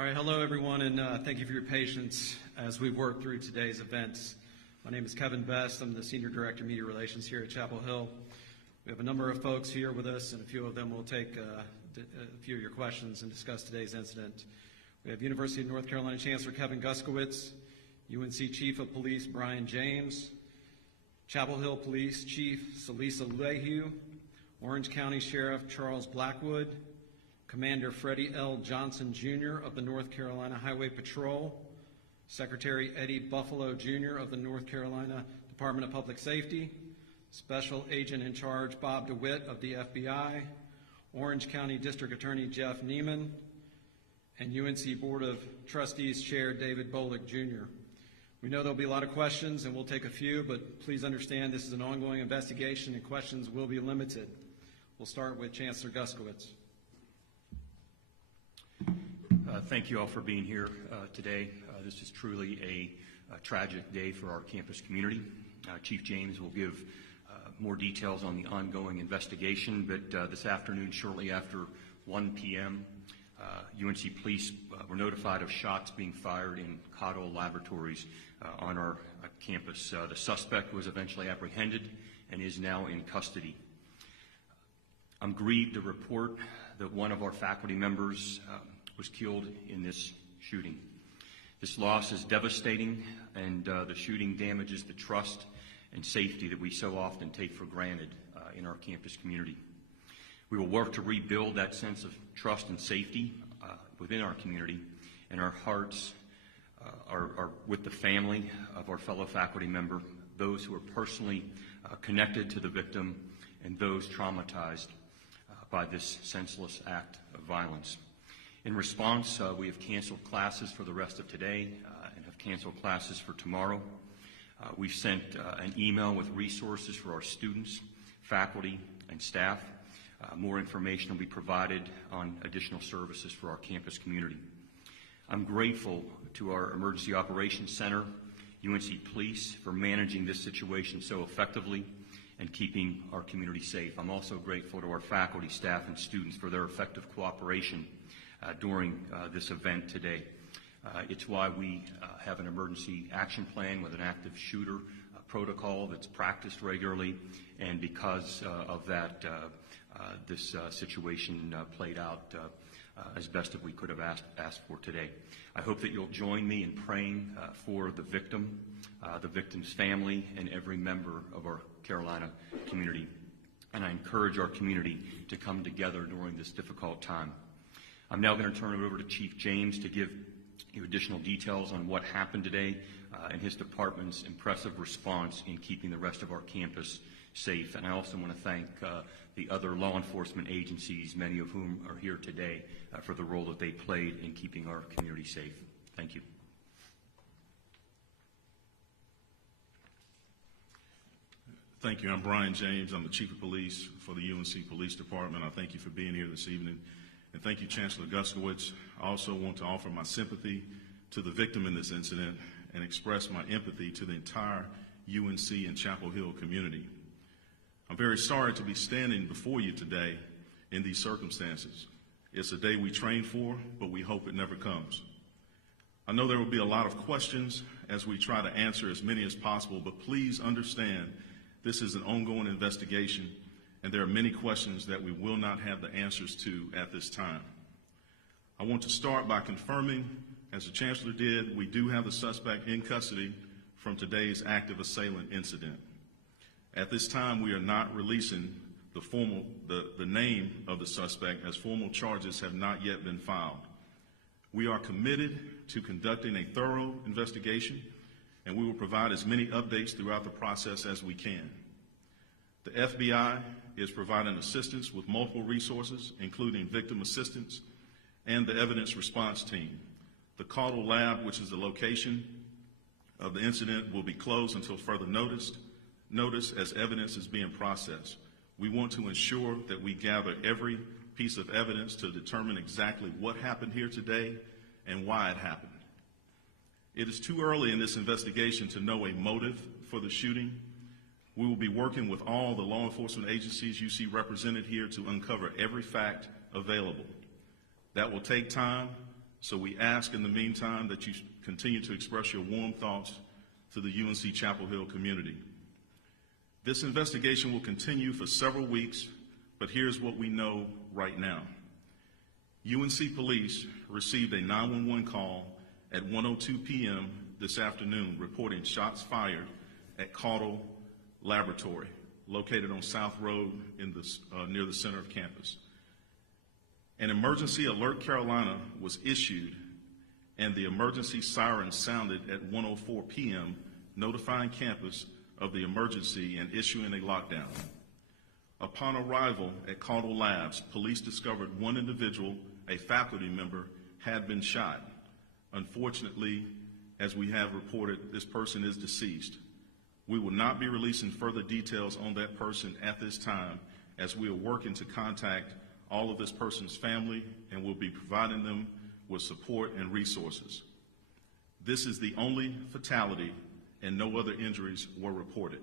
All right, hello everyone, and thank you for your patience as we work through today's events. My name is Kevin Best. I'm the Senior Director of Media Relations here at Chapel Hill. We have a number of folks here with us, and a few of them will take a few of your questions and discuss today's incident. We have University of North Carolina Chancellor Kevin Guskiewicz, UNC Chief of Police Brian James, Chapel Hill Police Chief Salisa Leahy, Orange County Sheriff Charles Blackwood, Commander Freddie L. Johnson, Jr. of the North Carolina Highway Patrol, Secretary Eddie Buffalo, Jr. of the North Carolina Department of Public Safety, Special Agent in Charge Bob DeWitt of the FBI, Orange County District Attorney Jeff Neiman, and UNC Board of Trustees Chair David Bolick, Jr. We know there'll be a lot of questions, and we'll take a few, but please understand this is an ongoing investigation and questions will be limited. We'll start with Chancellor Guskiewicz. Thank you all for being here today. This is truly a tragic day for our campus community. Chief James will give more details on the ongoing investigation, but this afternoon, shortly after 1 p.m., UNC police were notified of shots being fired in Cottle Laboratories on our campus. The suspect was eventually apprehended and is now in custody. I'm grieved to report that one of our faculty members was killed in this shooting. This loss is devastating, and the shooting damages the trust and safety that we so often take for granted in our campus community. We will work to rebuild that sense of trust and safety within our community, and our hearts are with the family of our fellow faculty member, those who are personally connected to the victim, and those traumatized by this senseless act of violence. In response, we have canceled classes for the rest of today and have canceled classes for tomorrow. We've sent an email with resources for our students, faculty, and staff. More information will be provided on additional services for our campus community. I'm grateful to our Emergency Operations Center, UNC Police, for managing this situation so effectively and keeping our community safe. I'm also grateful to our faculty, staff, and students for their effective cooperation during this event today. It's why we have an emergency action plan with an active shooter protocol that's practiced regularly, and because of that, this situation played out as best as we could have asked for today. I hope that you'll join me in praying for the victim's family, and every member of our Carolina community. And I encourage our community to come together during this difficult time. I'm now going to turn it over to Chief James to give you additional details on what happened today and his department's impressive response in keeping the rest of our campus safe. And I also want to thank the other law enforcement agencies, many of whom are here today, for the role that they played in keeping our community safe. Thank you. Thank you. I'm Brian James. I'm the Chief of Police for the UNC Police Department. I thank you for being here this evening. And thank you, Chancellor Guskiewicz. I also want to offer my sympathy to the victim in this incident and express my empathy to the entire UNC and Chapel Hill community. I'm very sorry to be standing before you today in these circumstances. It's a day we train for, but we hope it never comes. I know there will be a lot of questions as we try to answer as many as possible, but please understand this is an ongoing investigation, and there are many questions that we will not have the answers to at this time. I want to start by confirming, as the Chancellor did, we do have the suspect in custody from today's active assailant incident. At this time, we are not releasing the name of the suspect, as formal charges have not yet been filed. We are committed to conducting a thorough investigation, and we will provide as many updates throughout the process as we can. The FBI is providing assistance with multiple resources, including victim assistance and the evidence response team. The Cottle Lab, which is the location of the incident, will be closed until further notice as evidence is being processed. We want to ensure that we gather every piece of evidence to determine exactly what happened here today and why it happened. It is too early in this investigation to know a motive for the shooting. We will be working with all the law enforcement agencies you see represented here to uncover every fact available. That will take time, So we ask in the meantime that you continue to express your warm thoughts to the UNC Chapel Hill community. This investigation will continue for several weeks, but here's what we know right now. UNC police received a 911 call at 1:02 p.m. this afternoon reporting shots fired at Caudle Laboratory, located on South Road near the center of campus. An emergency alert Carolina was issued, and the emergency siren sounded at 1:04 p.m., notifying campus of the emergency and issuing a lockdown. Upon arrival at Caudle Labs, police discovered one individual, a faculty member, had been shot. Unfortunately, as we have reported, this person is deceased. We will not be releasing further details on that person at this time, as we are working to contact all of this person's family and will be providing them with support and resources. This is the only fatality and no other injuries were reported.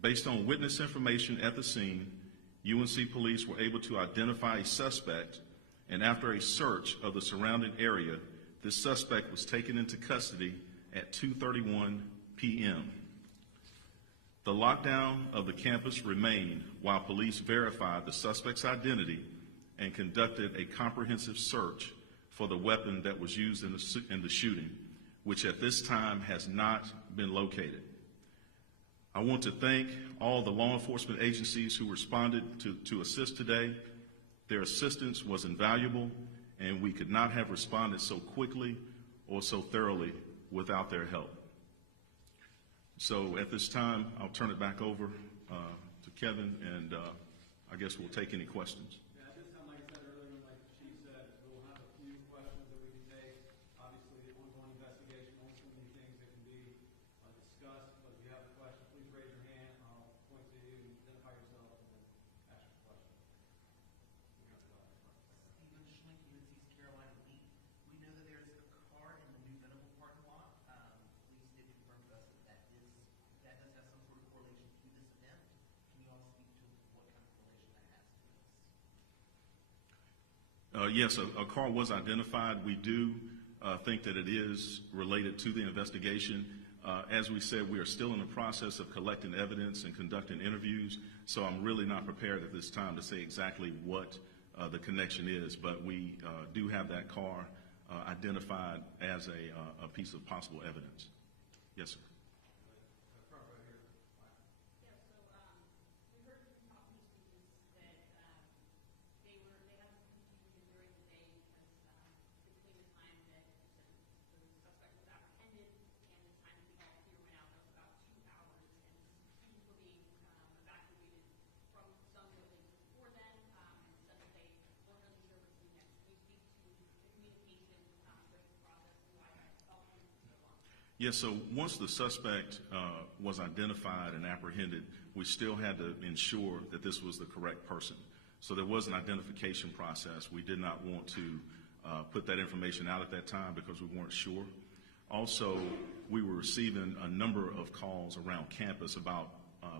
Based on witness information at the scene, UNC police were able to identify a suspect, and after a search of the surrounding area, this suspect was taken into custody at 2:31 p.m. The lockdown of the campus remained while police verified the suspect's identity and conducted a comprehensive search for the weapon that was used in the shooting, which at this time has not been located. I want to thank all the law enforcement agencies who responded to assist today. Their assistance was invaluable, and we could not have responded so quickly or so thoroughly without their help. So at this time, I'll turn it back over to Kevin, and I guess we'll take any questions. Yeah, at this time, like I said earlier, like the chief said, we'll have a few questions that we can take. Obviously, the ongoing investigation, only so many things that can be discussed, but if you have a question, please raise your hand. I'll point to you, identify yourself, and then ask your question. Stephen Schlenk, UNC's Carolina Elite. We know that there's a car in the new Venable parking lot. Police did confirm to us that that does have some sort of correlation to this event. Can you all speak to what kind of correlation that has to this? Yes, a car was identified. We do think that it is related to the investigation. As we said, we are still in the process of collecting evidence and conducting interviews, so I'm really not prepared at this time to say exactly what the connection is, but we do have that car identified as a piece of possible evidence. Yes, sir. Yes, so once the suspect was identified and apprehended, we still had to ensure that this was the correct person. So there was an identification process. We did not want to put that information out at that time because we weren't sure. Also, we were receiving a number of calls around campus about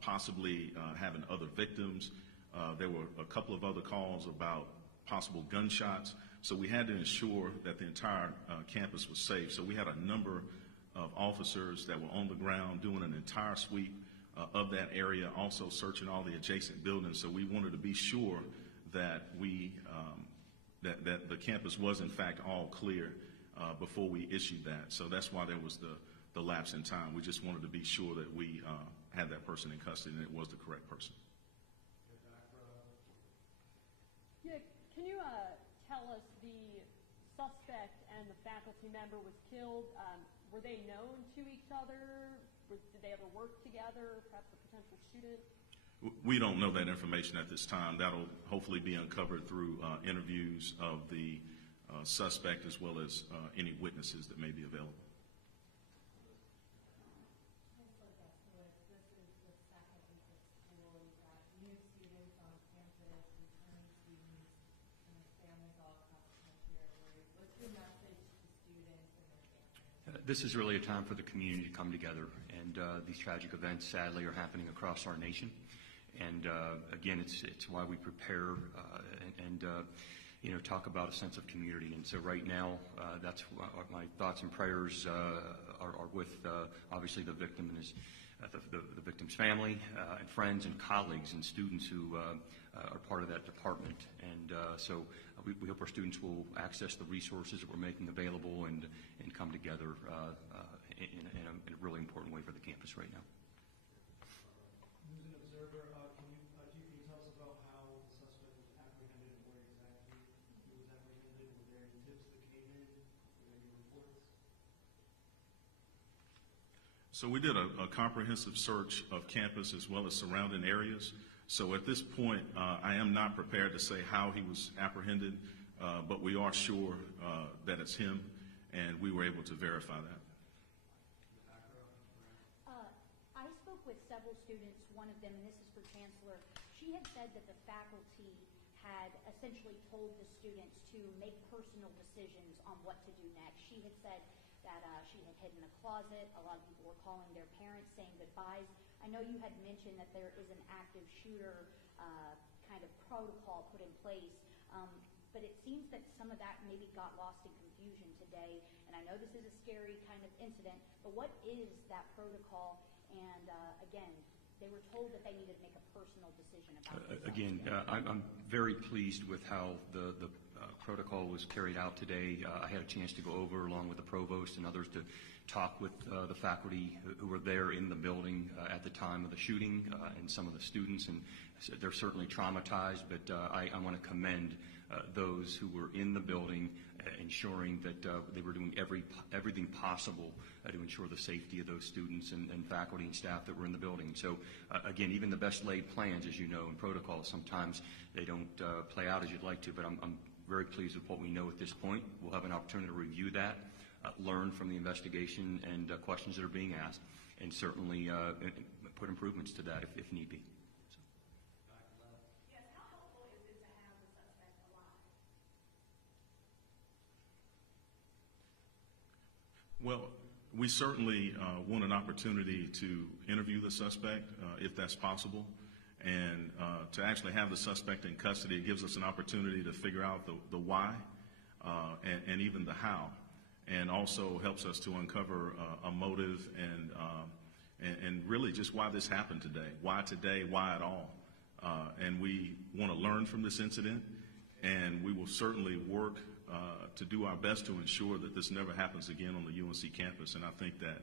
possibly having other victims. There were a couple of other calls about possible gunshots. So we had to ensure that the entire campus was safe. So we had a number of officers that were on the ground doing an entire sweep of that area, also searching all the adjacent buildings. So we wanted to be sure that that the campus was in fact all clear before we issued that. So that's why there was the lapse in time. We just wanted to be sure that we had that person in custody and it was the correct person. Yeah, can you tell us the suspect and the faculty member was killed? Were they known to each other? Did they ever work together? Perhaps a potential student? We don't know that information at this time. That'll hopefully be uncovered through interviews of the suspect as well as any witnesses that may be available. This is really a time for the community to come together, and these tragic events, sadly, are happening across our nation. And again, it's why we prepare. talk about a sense of community. And so right now, that's my thoughts and prayers are with obviously the victim and his the victim's family and friends and colleagues and students who are part of that department. And so we hope our students will access the resources that we're making available and come together in a really important way for the campus right now. Who's an observer? Can you tell us about how the suspect was apprehended and where exactly he was apprehended? Were there any tips that came in? Were there any reports? So we did a comprehensive search of campus as well as surrounding areas. So at this point, I am not prepared to say how he was apprehended, but we are sure that it's him, and we were able to verify that. I spoke with several students, one of them, and this is for Chancellor. She had said that the faculty had essentially told the students to make personal decisions on what to do next. She had said that she had hid in a closet. A lot of people were calling their parents, saying goodbyes. I know you had mentioned that there is an active shooter kind of protocol put in place, but it seems that some of that maybe got lost in confusion today. And I know this is a scary kind of incident, but what is that protocol? And again, they were told that they needed to make a personal decision about this. Again, I'm very pleased with how the protocol was carried out today. I had a chance to go over, along with the provost and others, to talk with the faculty who were there in the building at the time of the shooting and some of the students, and they're certainly traumatized, but I want to commend those who were in the building, ensuring that they were doing everything possible to ensure the safety of those students and faculty and staff that were in the building. So again, even the best laid plans, as you know, and protocols, sometimes they don't play out as you'd like to, but I'm very pleased with what we know at this point. We'll have an opportunity to review that, learn from the investigation and questions that are being asked, and certainly put improvements to that if need be. Yes, how helpful is it to have the suspect alive? Well, we certainly want an opportunity to interview the suspect if that's possible. And to actually have the suspect in custody, it gives us an opportunity to figure out the why and even the how, and also helps us to uncover a motive and really just why this happened today. Why today? Why at all? And we want to learn from this incident, and we will certainly work to do our best to ensure that this never happens again on the UNC campus. And I think that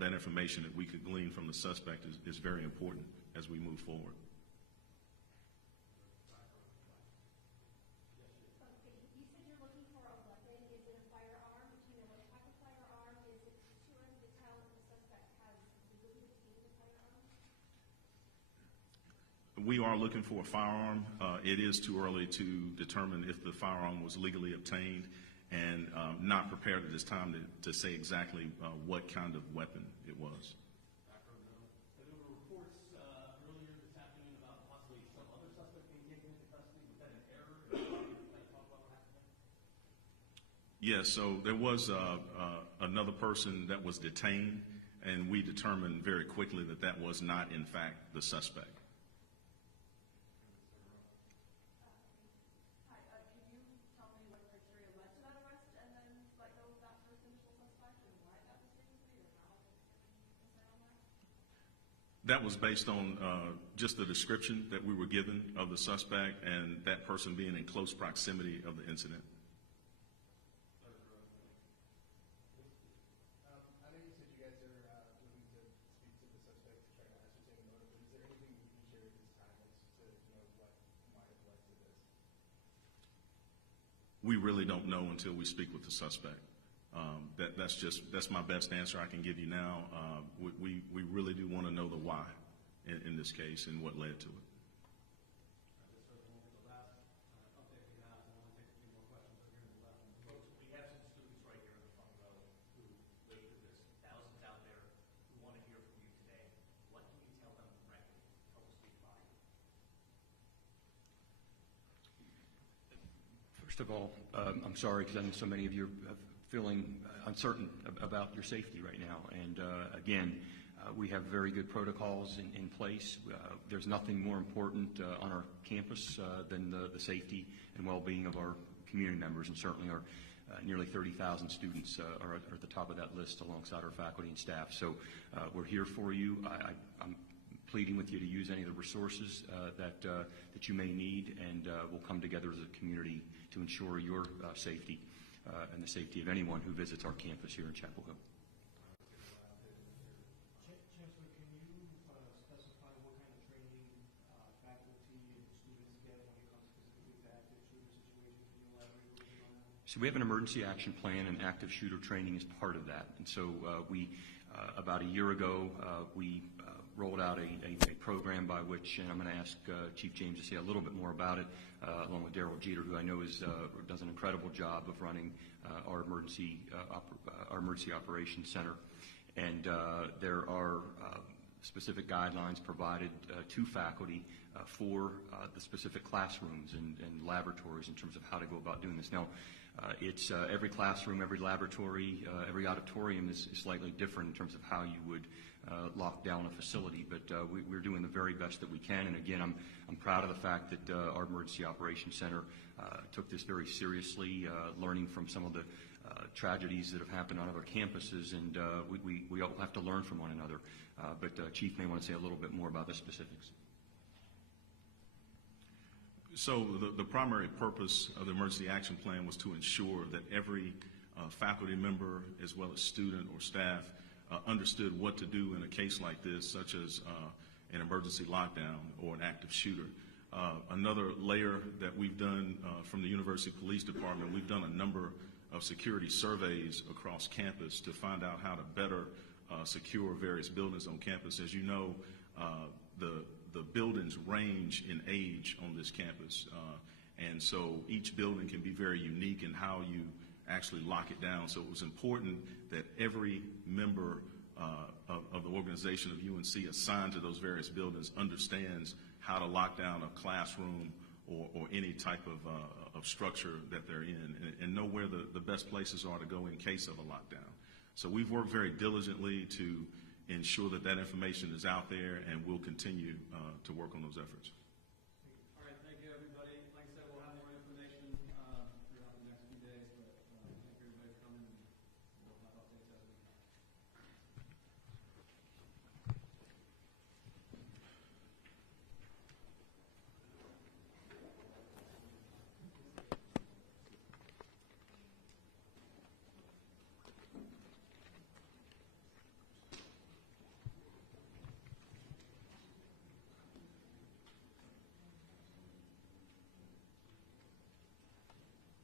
that information that we could glean from the suspect is very important as we move forward. You said you're looking for a weapon. Is it a firearm? Do you know what type of firearm? Is it too early to tell if the suspect has legally obtained a firearm? We are looking for a firearm. It is too early to determine if the firearm was legally obtained, and not prepared at this time to say exactly what kind of weapon it was. There were reports earlier this afternoon about possibly some other suspect being taken into custody. Was that an error? Can you talk about what happened there? Yes, so there was another person that was detained, and we determined very quickly that that was not, in fact, the suspect. Hi, can you tell me what criteria led to that arrest and then let go of that first initial suspect and why that was taken away, or how? Insight on that? That was based on just the description that we were given of the suspect and that person being in close proximity of the incident. I know you said you guys are looking to speak to the suspect to try to ascertain the motive, but is there anything you can share at this time as to what might have led to this? We really don't know until we speak with the suspect. That's my best answer I can give you now. We really do want to know the why in this case and what led to it. This certainly won't be the last update we have. We'll only take a few more questions over here on the left. Folks, we have some students right here in the front row who wait for this. Thousands out there who want to hear from you today. What can you tell them directly? Help us speak by. First of all, I'm sorry because I know so many of you are feeling uncertain about your safety right now. And again, we have very good protocols in place. There's nothing more important on our campus than the safety and well-being of our community members, and certainly our nearly 30,000 students are at the top of that list alongside our faculty and staff. So we're here for you. I'm pleading with you to use any of the resources that you may need, and we'll come together as a community to ensure your safety and the safety of anyone who visits our campus here in Chapel Hill. Chancellor, can you specify what kind of training faculty and students get when it comes specifically to active shooter situations? Can you elaborate a little bit on that? So we have an emergency action plan, and active shooter training is part of that. And so about a year ago, we rolled out a program by which, and I'm going to ask Chief James to say a little bit more about it, along with Darrell Jeter, who I know does an incredible job of running our emergency operations center. And there are specific guidelines provided to faculty for the specific classrooms and laboratories in terms of how to go about doing this. Now, it's every classroom, every laboratory, every auditorium is slightly different in terms of how you would lock down a facility, but we're doing the very best that we can. And again, I'm proud of the fact that our Emergency Operations Center took this very seriously, learning from some of the tragedies that have happened on other campuses, and we all have to learn from one another. But Chief may want to say a little bit more about the specifics. So the primary purpose of the emergency action plan was to ensure that every faculty member as well as student or staff understood what to do in a case like this, such as an emergency lockdown or an active shooter. Another layer that we've done from the University Police Department, we've done a number of security surveys across campus to find out how to better secure various buildings on campus. As you know, the buildings range in age on this campus, and so each building can be very unique in how you actually lock it down. So it was important that every member of the organization of UNC assigned to those various buildings understands how to lock down a classroom or any type of structure that they're in, and know where the best places are to go in case of a lockdown. So we've worked very diligently to ensure that information is out there, and we'll continue to work on those efforts.